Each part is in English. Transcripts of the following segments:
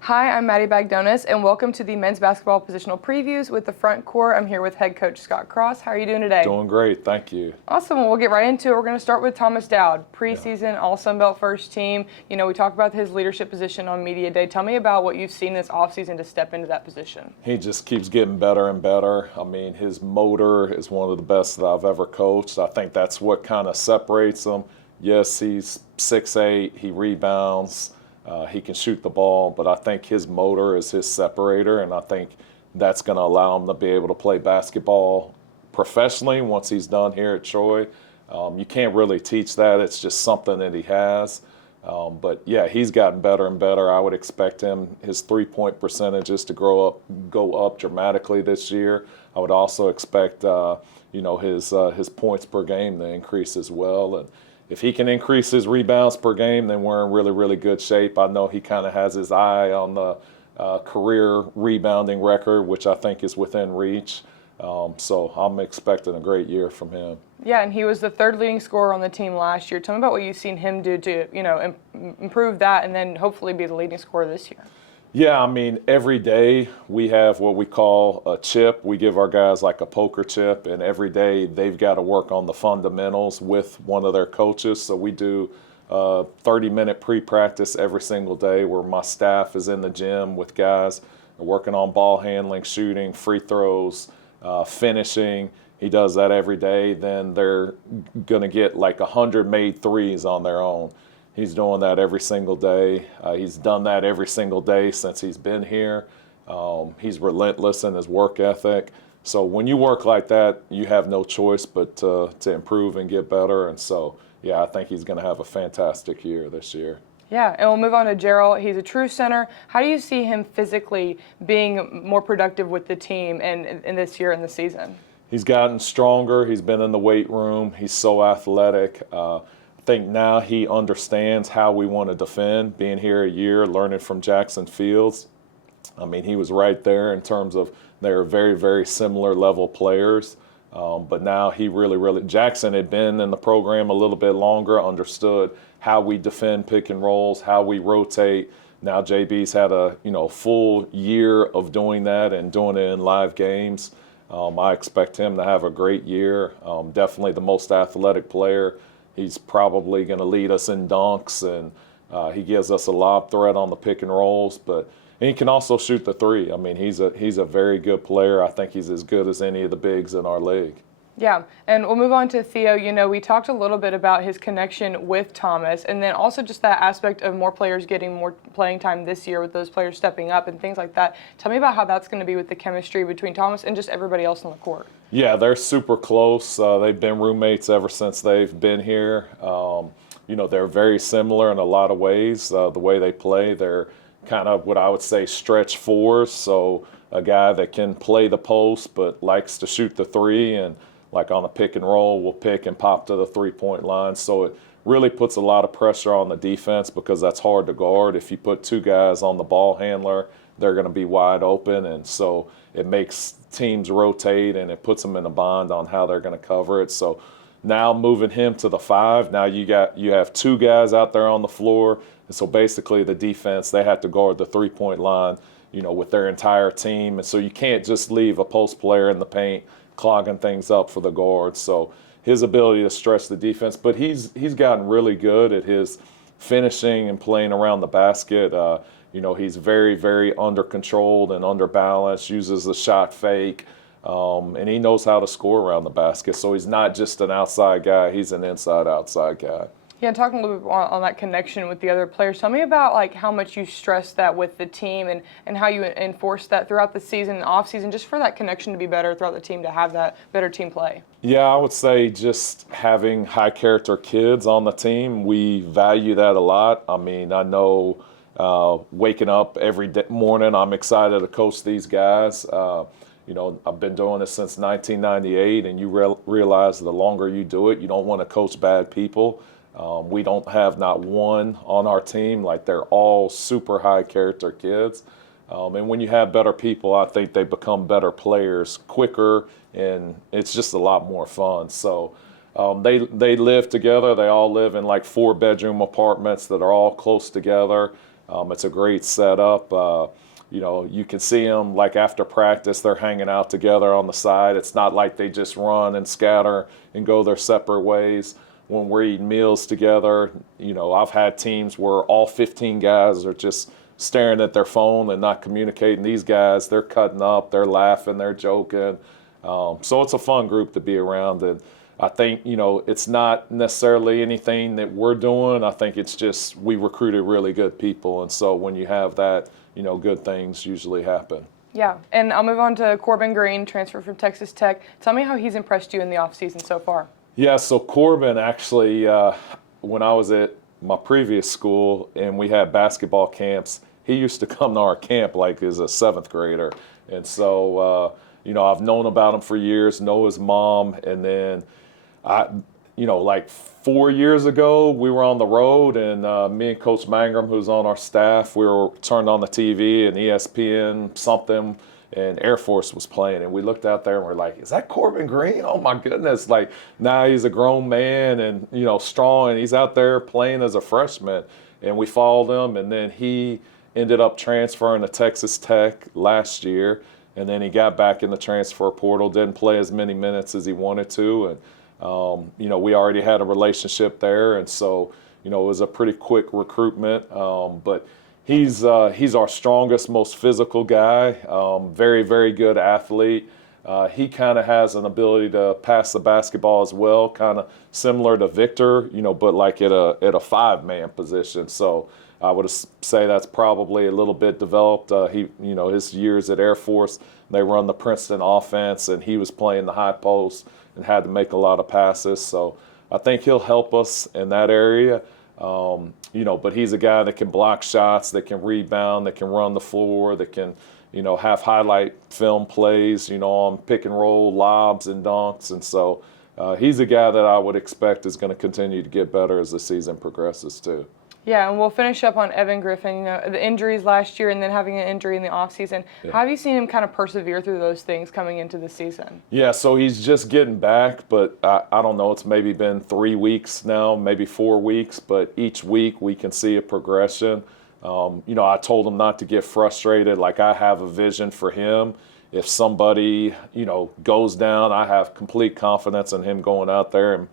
Hi, I'm Maddie Bagdonis, and welcome to the men's basketball positional previews with the Frontcourt. I'm here with head coach Scott Cross. How are you doing today? Doing great, thank you. Awesome. Well, we'll get right into it. We're going to start with Thomas Dowd, preseason All Sun Belt first team. You know, we talked about his leadership position on Media Day. Tell me about what you've seen this offseason to step into that position. He just keeps getting better and better. I mean, his motor is one of the best that I've ever coached. I think that's what kind of separates him. Yes, he's 6'8", he rebounds. He can shoot the ball, but I think his motor is his separator, and I think that's going to allow him to be able to play basketball professionally once he's done here at Troy. You can't really teach that. It's just something that he has. But, yeah, he's gotten better and better. I would expect his three-point percentages to go up dramatically this year. I would also expect, his points per game to increase as well. And if he can increase his rebounds per game, then we're in really, really good shape. I know he kind of has his eye on the career rebounding record, which I think is within reach. So I'm expecting a great year from him. Yeah, and he was the third leading scorer on the team last year. Tell me about what you've seen him do to, improve that and then hopefully be the leading scorer this year. Yeah, I mean, every day we have what we call a chip. We give our guys like a poker chip, and every day they've got to work on the fundamentals with one of their coaches. So we do 30-minute pre-practice every single day where my staff is in the gym with guys working on ball handling, shooting, free throws, finishing. He does that every day. Then they're going to get like 100 made threes on their own. He's doing that every single day. He's done that every single day since he's been here. He's relentless in his work ethic. So when you work like that, you have no choice but to improve and get better. And so, yeah, I think he's going to have a fantastic year this year. Yeah, and we'll move on to Gerald. He's a true center. How do you see him physically being more productive with the team in this year in the season? He's gotten stronger. He's been in the weight room. He's so athletic. I think now he understands how we want to defend, being here a year, learning from Jackson Fields. I mean, he was right there in terms of they're very, very similar level players. But now he really, Jackson had been in the program a little bit longer, understood how we defend pick and rolls, how we rotate. Now JB's had a full year of doing that and doing it in live games. I expect him to have a great year. Definitely the most athletic player. He's probably going to lead us in dunks, and he gives us a lob threat on the pick and rolls. But he can also shoot the three. I mean, he's a very good player. I think he's as good as any of the bigs in our league. Yeah, and we'll move on to Theo. We talked a little bit about his connection with Thomas, and then also just that aspect of more players getting more playing time this year with those players stepping up and things like that. Tell me about how that's going to be with the chemistry between Thomas and just everybody else on the court. Yeah, they're super close. They've been roommates ever since they've been here. They're very similar in a lot of ways. The way they play, they're kind of what I would say stretch fours. So a guy that can play the post but likes to shoot the three, and like on a pick and roll, will pick and pop to the three-point line. So it really puts a lot of pressure on the defense because that's hard to guard. If you put two guys on the ball handler, they're going to be wide open. And so it makes teams rotate, and it puts them in a bind on how they're going to cover it. So now moving him to the five, now you have two guys out there on the floor. And so basically the defense, they have to guard the three-point line, with their entire team. And so you can't just leave a post player in the paint clogging things up for the guards. So his ability to stretch the defense, but he's gotten really good at his finishing and playing around the basket. He's very, very under controlled and under balanced, uses the shot fake, and he knows how to score around the basket. So he's not just an outside guy, he's an inside-outside guy. Yeah, talking a little bit on that connection with the other players, tell me about how much you stress that with the team and how you enforce that throughout the season and off season, just for that connection to be better throughout the team, to have that better team play. Yeah, I would say just having high character kids on the team, we value that a lot. I mean, I know waking up every morning, I'm excited to coach these guys. I've been doing this since 1998, and you realize the longer you do it, you don't want to coach bad people. We don't have not one on our team. Like, they're all super high character kids. And when you have better people, I think they become better players quicker, and it's just a lot more fun. So they live together. They all live in like 4-bedroom apartments that are all close together. It's a great setup. You know, you can see them like after practice, they're hanging out together on the side. It's not like they just run and scatter and go their separate ways. When we're eating meals together, you know, I've had teams where all 15 guys are just staring at their phone and not communicating. These guys, they're cutting up, they're laughing, they're joking. So it's a fun group to be around. And I think, you know, it's not necessarily anything that we're doing. I think it's just we recruited really good people. And so when you have that, you know, good things usually happen. Yeah, and I'll move on to Corbin Green, transfer from Texas Tech. Tell me how he's impressed you in the offseason so far. Yeah, so Corbin actually, when I was at my previous school and we had basketball camps, he used to come to our camp like as a 7th grader. And so, you know, I've known about him for years, know his mom, and then you know, like 4 years ago, we were on the road, and me and Coach Mangrum, who's on our staff, we were turned on the TV and ESPN something, and Air Force was playing, and we looked out there and we're like, is that Corbin Green? Oh my goodness. Like, now he's a grown man and, you know, strong, and he's out there playing as a freshman. And we followed him, and then he ended up transferring to Texas Tech last year, and then he got back in the transfer portal, didn't play as many minutes as he wanted to, and you know, we already had a relationship there, and so, you know, it was a pretty quick recruitment. But he's our strongest, most physical guy. Very, very good athlete. He kind of has an ability to pass the basketball as well, kind of similar to Victor, you know, but like at a 5-man position. So I would say that's probably a little bit developed. You know, his years at Air Force, they run the Princeton offense, and he was playing the high post and had to make a lot of passes. So I think he'll help us in that area. You know, but he's a guy that can block shots, that can rebound, that can run the floor, that can, you know, have highlight film plays, you know, on pick and roll, lobs and dunks. And so he's a guy that I would expect is going to continue to get better as the season progresses too. Yeah, and we'll finish up on Evan Griffin. You know, the injuries last year and then having an injury in the offseason. Yeah. How have you seen him kind of persevere through those things coming into the season? Yeah, so he's just getting back, but I don't know, it's maybe been 3 weeks now, maybe 4 weeks, but each week we can see a progression. You know, I told him not to get frustrated. Like, I have a vision for him. If somebody, you know, goes down, I have complete confidence in him going out there and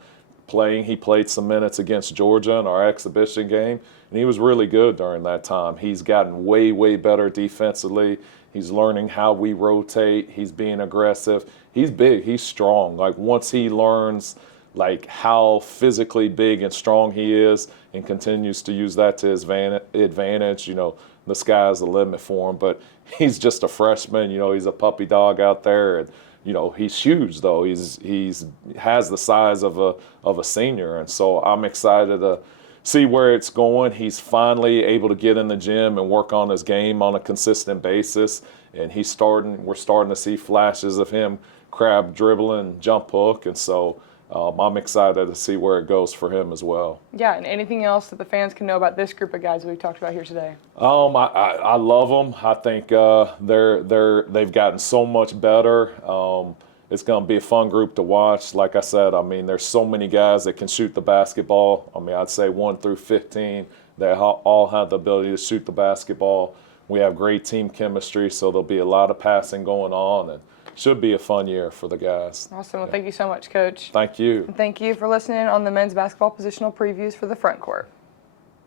playing. He played some minutes against Georgia in our exhibition game, and he was really good during that time. He's gotten way, way better defensively. He's learning how we rotate. He's being aggressive. He's big. He's strong. Like, once he learns, like, how physically big and strong he is and continues to use that to his advantage, you know, the sky's the limit for him. But he's just a freshman. You know, he's a puppy dog out there, and you know, he's huge though. He's has the size of a senior, and so I'm excited to see where it's going. He's finally able to get in the gym and work on his game on a consistent basis, and we're starting to see flashes of him crab dribbling, jump hook, and so I'm excited to see where it goes for him as well. Yeah, and anything else that the fans can know about this group of guys we've talked about here today? I love them. I think they've gotten so much better. It's going to be a fun group to watch. Like I said, I mean, there's so many guys that can shoot the basketball. I mean, I'd say 1 through 15, they all have the ability to shoot the basketball. We have great team chemistry, so there'll be a lot of passing going on, and should be a fun year for the guys. Awesome. Well, thank you so much, Coach. Thank you. And thank you for listening on the men's basketball positional previews for the Front Court.